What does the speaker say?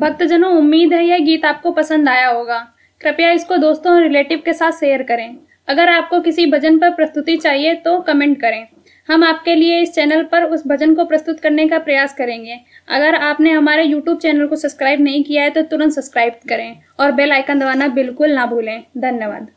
भक्तजनों, उम्मीद है यह गीत आपको पसंद आया होगा। कृपया इसको दोस्तों और रिलेटिव के साथ शेयर करें। अगर आपको किसी भजन पर प्रस्तुति चाहिए तो कमेंट करें। हम आपके लिए इस चैनल पर उस भजन को प्रस्तुत करने का प्रयास करेंगे। अगर आपने हमारे YouTube चैनल को सब्सक्राइब नहीं किया है तो तुरंत सब्सक्राइब करें और बेल आइकन दबाना बिल्कुल ना भूलें। धन्यवाद।